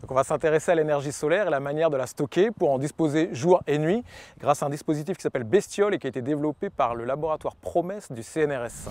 Donc on va s'intéresser à l'énergie solaire et la manière de la stocker pour en disposer jour et nuit grâce à un dispositif qui s'appelle Bestiole et qui a été développé par le laboratoire Promesse du CNRS.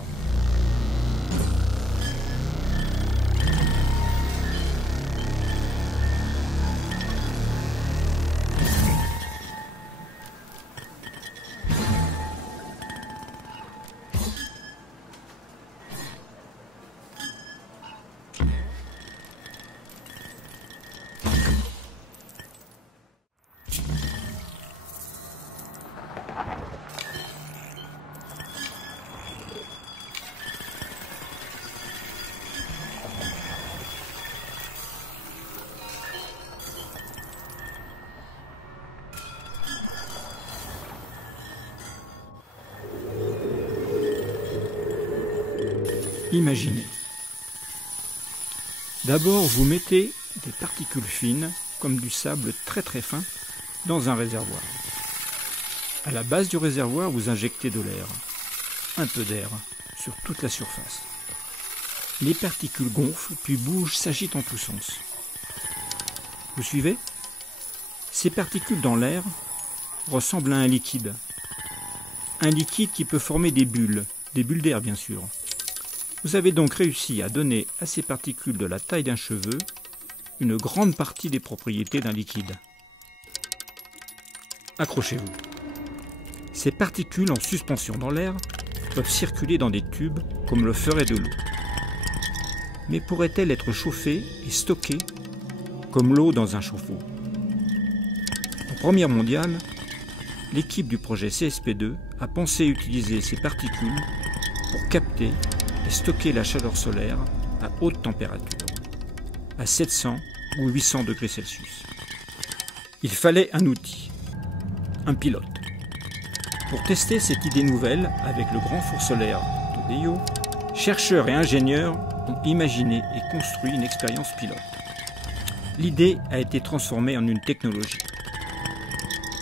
Imaginez. D'abord, vous mettez des particules fines, comme du sable très très fin, dans un réservoir. À la base du réservoir, vous injectez de l'air, un peu d'air, sur toute la surface. Les particules gonflent, puis bougent, s'agitent en tous sens. Vous suivez? Ces particules dans l'air ressemblent à un liquide. Un liquide qui peut former des bulles d'air bien sûr. Vous avez donc réussi à donner à ces particules de la taille d'un cheveu une grande partie des propriétés d'un liquide. Accrochez-vous. Ces particules en suspension dans l'air peuvent circuler dans des tubes comme le ferait de l'eau. Mais pourraient-elles être chauffées et stockées comme l'eau dans un chauffe-eau? En Première mondiale, l'équipe du projet CSP2 a pensé utiliser ces particules pour capter et stocker la chaleur solaire à haute température, à 700 ou 800 degrés Celsius. Il fallait un outil, un pilote. Pour tester cette idée nouvelle avec le grand four solaire Todeyo, chercheurs et ingénieurs ont imaginé et construit une expérience pilote. L'idée a été transformée en une technologie.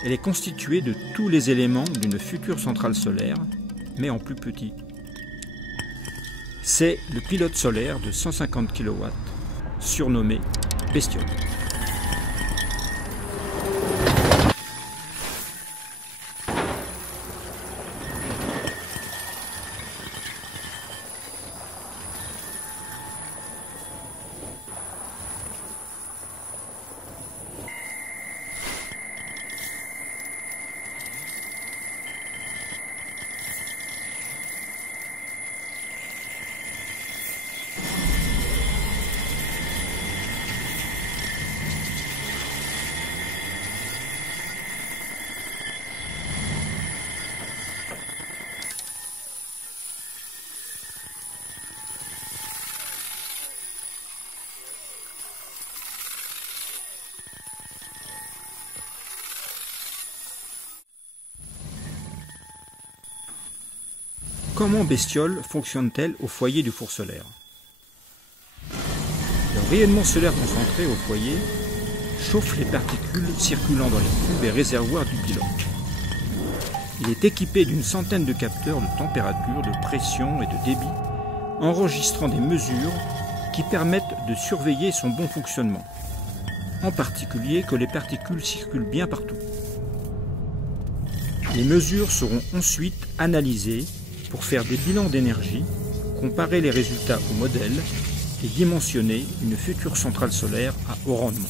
Elle est constituée de tous les éléments d'une future centrale solaire, mais en plus petit. C'est le pilote solaire de 150 kW, surnommé Bestiole. Comment Bestiole fonctionne-t-elle au foyer du four solaire? Le rayonnement solaire concentré au foyer chauffe les particules circulant dans les tubes et réservoirs du pilote. Il est équipé d'une centaine de capteurs de température, de pression et de débit, enregistrant des mesures qui permettent de surveiller son bon fonctionnement, en particulier que les particules circulent bien partout. Les mesures seront ensuite analysées pour faire des bilans d'énergie, comparer les résultats au modèle et dimensionner une future centrale solaire à haut rendement.